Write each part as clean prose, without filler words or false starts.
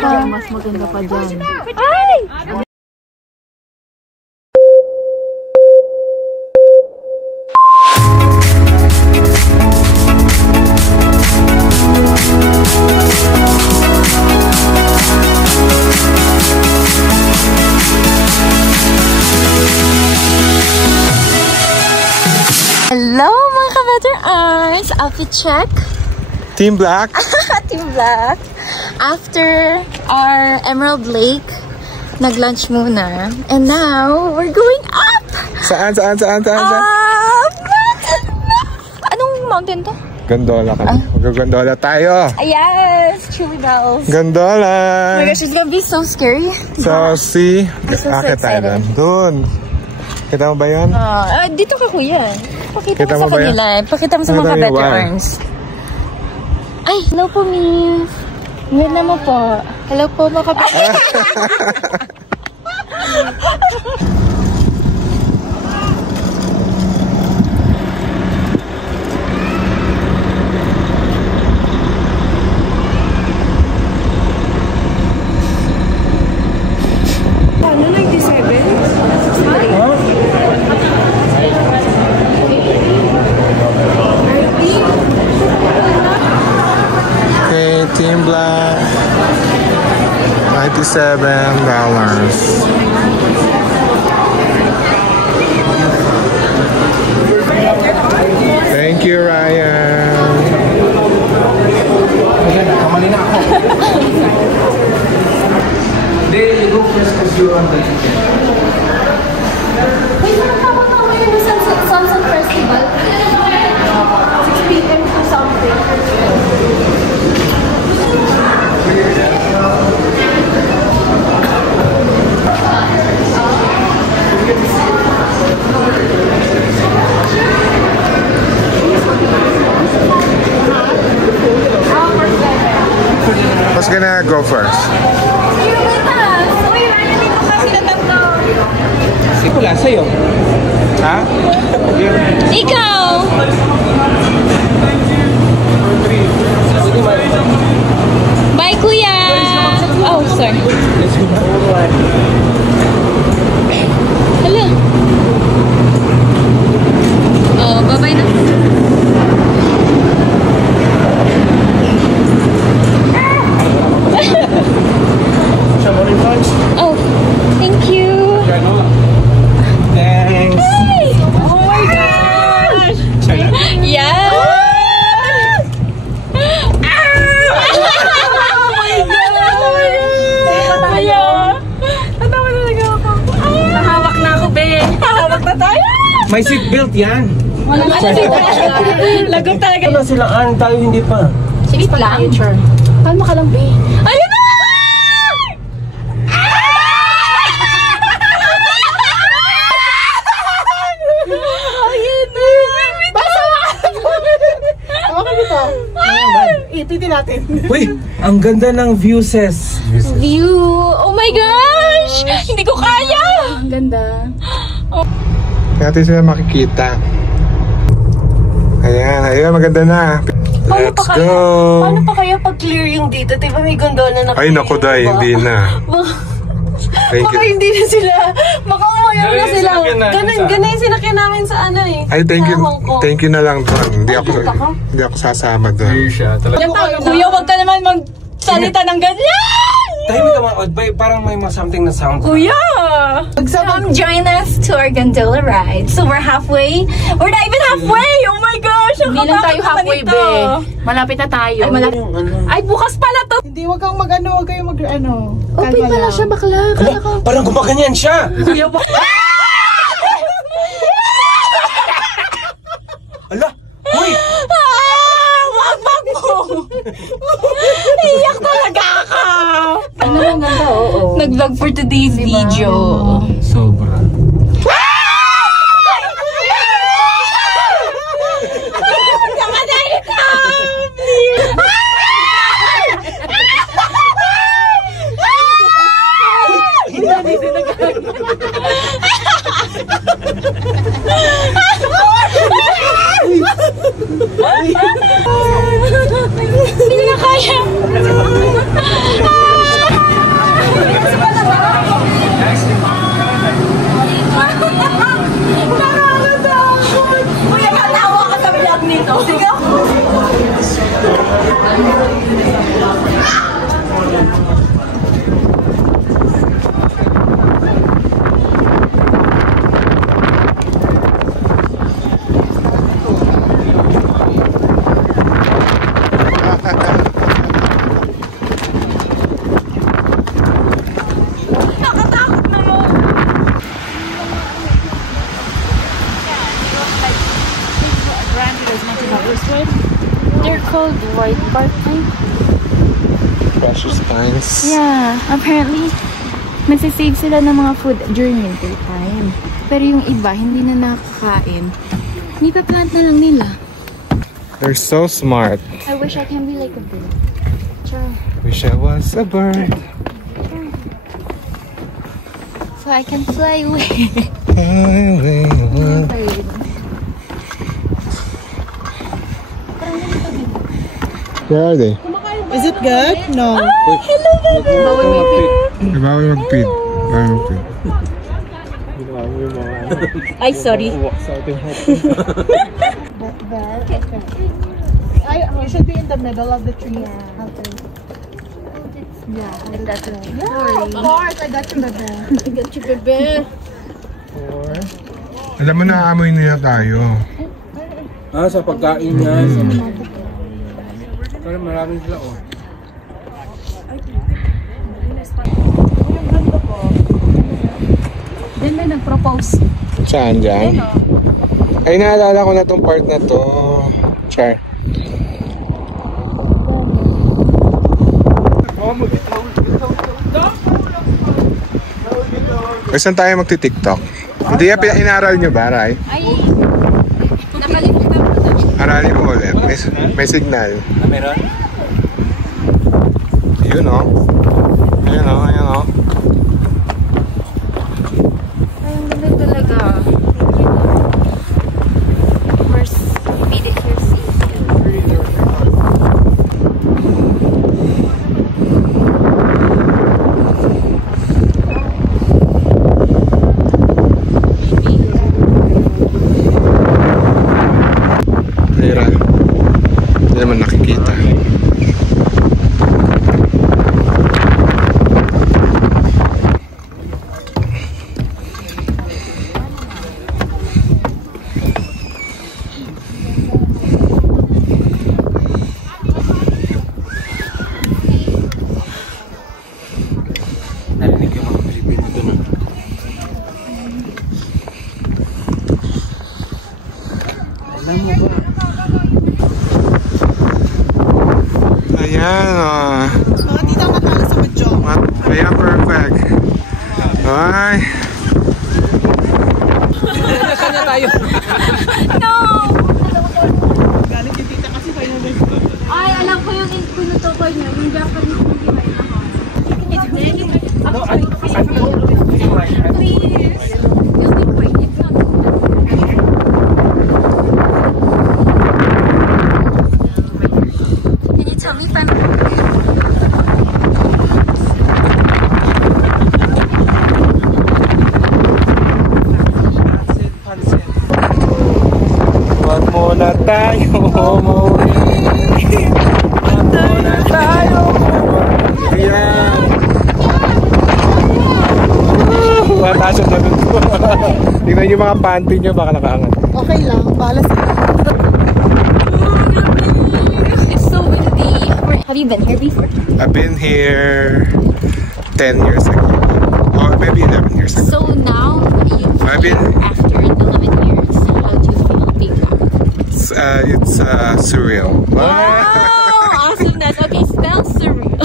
Mas maganda pa dyan. Ay! Hello mga ka-Better Arts! Outfit check! Team Black? Team Black! After our Emerald Lake, nag-lunch muna. And now, we're going up! Saan? Anong mountain to? Gondola kami. Mag-gondola tayo. Yes! Chili bells. Gondola! Oh my gosh, it's gonna be so scary. So, see? I'm so Akit tayo excited. doon. Kita mo ba yun? Dito ka kuya. Pakita Kita mo mo sa ba yan? kanila. Pakita mo sa mga Kita mo yung ka-Better wire. Arms. Ay, hello po, Miss. Ngayon naman po. Hello po, mga ka-Better Okay, Team Black. $97. Thank you, Ryan. Kamali na ako. Hindi, you go first because you're on the ticket. Wait, nakakama ko ngayon sa Sunset Festival. 6 p.m. to something. Who's gonna go first? Wala sa'yo. Ha? Ikaw! Bye, kuya! Oh, sorry. Hello. Oh, bye-bye na. Oh, thank you. Thanks. Oh my gosh! Yes! Oh my God! Natawa talaga ako. Nahawak na ako, be. Nahawak na tayo. May seatbelt yan. Wala na lagot talaga. Ano sila? Tayo hindi pa. Sige lang. Kalma ka lang, be. Ayun na! Ipitin natin. Uy, ang ganda ng view, sis. View! Oh my gosh! Hindi ko kaya! Ang ganda. Natin sila makikita. Ayan, maganda na. Let's go! Paano pa kaya pag clear yung dito? Diba may gondola na Ay, naku day, hindi na. Thank Baka you. hindi na sila. Baka umayaw na Ganun yung sila. sinakyan natin Ganun yung sinakyan namin sa ano eh. Ay, thank you na lang doon. Hindi ako sasama doon. Kuya, wag ka naman magsalita ng ganyan! Tayo may kamang, parang may something na sound. Kuya! Join us to our gondola ride. So we're halfway. We're not even halfway! Oh my gosh! Hindi lang tayo halfway, be. Malapit na tayo. Ay, malapit. Ay, bukas pala to! Hindi, wag kayong mag-ano. Open pala siya, bakla. Parang gumaganyan siya. Kuya, Ala, uy! wag mo! Iyak talaga ako! Ano lang ganda, oo. Nag-vlog for today's video. Sobra. Hindi na kaya. Cash Pines. Yeah, apparently, magsisave sila ng mga food during winter time. Pero yung iba, hindi na nakakain. Nipaplant na lang nila. They're so smart. I wish I can be like a bird. Ciao. Wish I was a bird. So I can fly away. Where are they? Is it good? No. Bawal mag-feed. Ay, sorry. You should be in the middle of the tree. Yeah, if that's right. Yeah, of course. I got you, bebe. I got you, bebe. Alam mo na, amoy nila tayo. Sa pagkain niya. Pero maraming sila, oh. Then may nag-propose. Saan dyan? Ay, naalala ko na tong part na to. Char. Saan tayo magti-tiktok? Hindi ya inaral nyo ba, Rai? Ay, nakalimutan ko na. Aralin mo ulit. May signal. Meron? Yun o. Ayun o, ayun o. Ay, ang ganda talaga. Of course, we made it here safe. Tira. Hindi naman nakikita. Narinig yung mga Pilipino doon. Alam mo ba? Ayan o. Mga tita ko matalo sa medyo. Ayan, perfect. Ay. Kanya tayo. No! Galing yung tita kasi kayo na. Ay, alam ko yung pinutukoy niyo, yung Japanese movie right now. It's very much. Please. Just be quick. It's not. Can you tell me if I'm... Huwag muna tayo umuwi. Huwag muna tayo umuwi. Ayan. Mataas ang lagot ko. Tingnan yung mga panty nyo, baka nakaangat. Okay lang. Balas. It's so windy. Have you been here before? I've been here 10 years ago. Or maybe 11 years ago. So now, you I've been- after 11 years, how do you feel being back? It's surreal. Oh, awesomeness. Okay, spell surreal.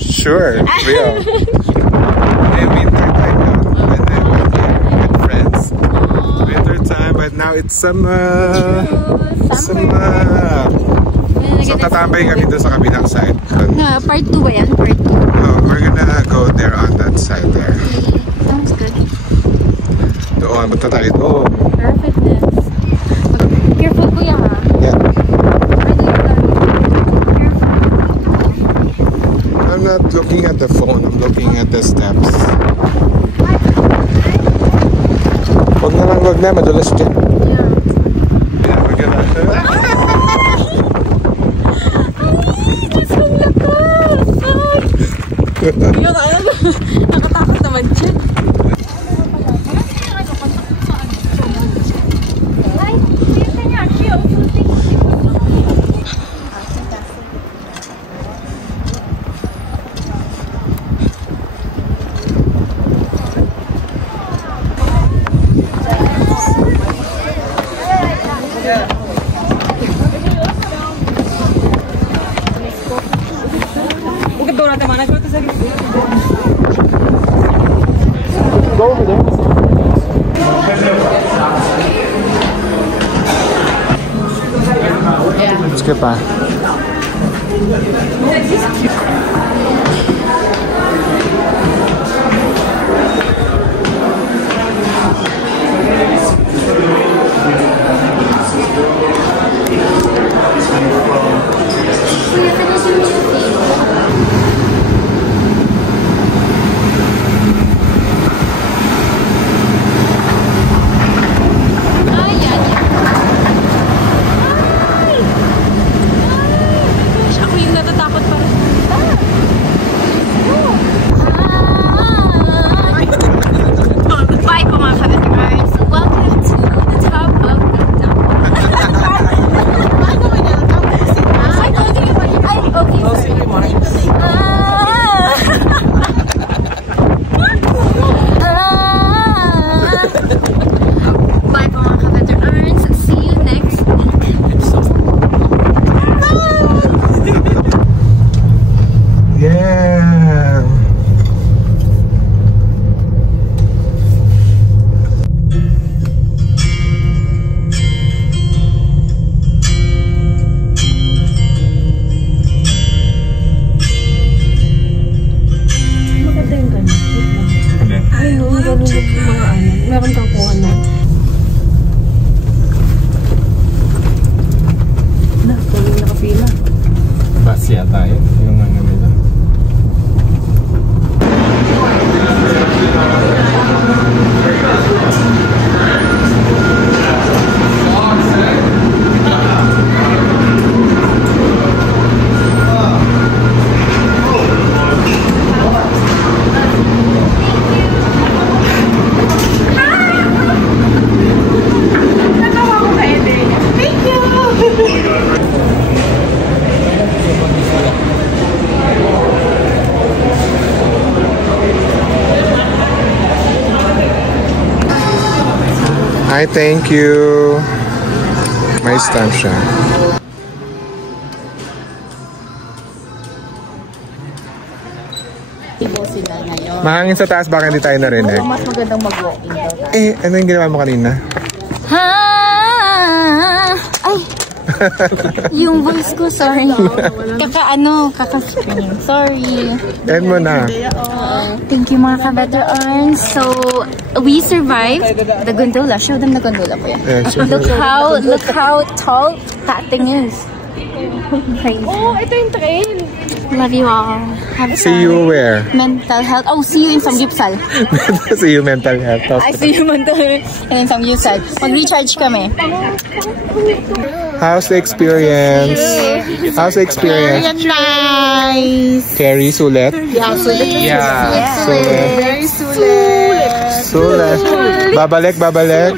Sure, real. And winter time now. When I went here with friends. Winter time, but now it's summer. Summer. So tatambay kami doon sa kabilang side. No, part 2 ba yan? Part 2. We're gonna go there on that side there. Sounds good. Doon, punta tayo doon. Perfectness. Careful kuya ha. Yeah. Where do you go? Careful. I'm not looking at the phone, I'm looking at the steps. Wag na, madulas dyan. Yeah. Yeah, we're gonna... Nakatakot naman dyan. Go over there. Skip pa. Meron kang kuha na. Nakapila. Bus yata yun. Yung ano nila. Hi, thank you. May stamp siya. Sila ngayon. Mahangin sa taas, baka hindi tayo narinig. Mas magandang mag-walking daw. Eh, ano yung ginawa mo kanina? Ha! Ay! Yung voice ko, sorry. Kaka-screen. Sorry. End mo na. Thank you mga ka-veterans. So, we survived the gondola. Show them the gondola po yan. Yeah, sure. Look how tall that thing is. Crazy. Oh, ito yung train. Love you all. Have See you where? mental health. Oh, see you in Samgyupsal. See you mental health. I see you mental health in Samgyupsal. Mag-recharge kami. How's the experience? How's the experience? Nice. Carrie, sulit? Yeah. Sulit. Sulit. Babalik. Babalik.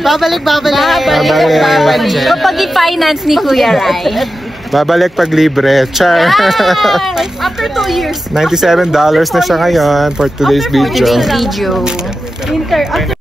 Kapag i-finance ni Kuya Rai. Babalik pag libre. Char. After 2 years. $97 na siya ngayon for today's video. Video. Winter. After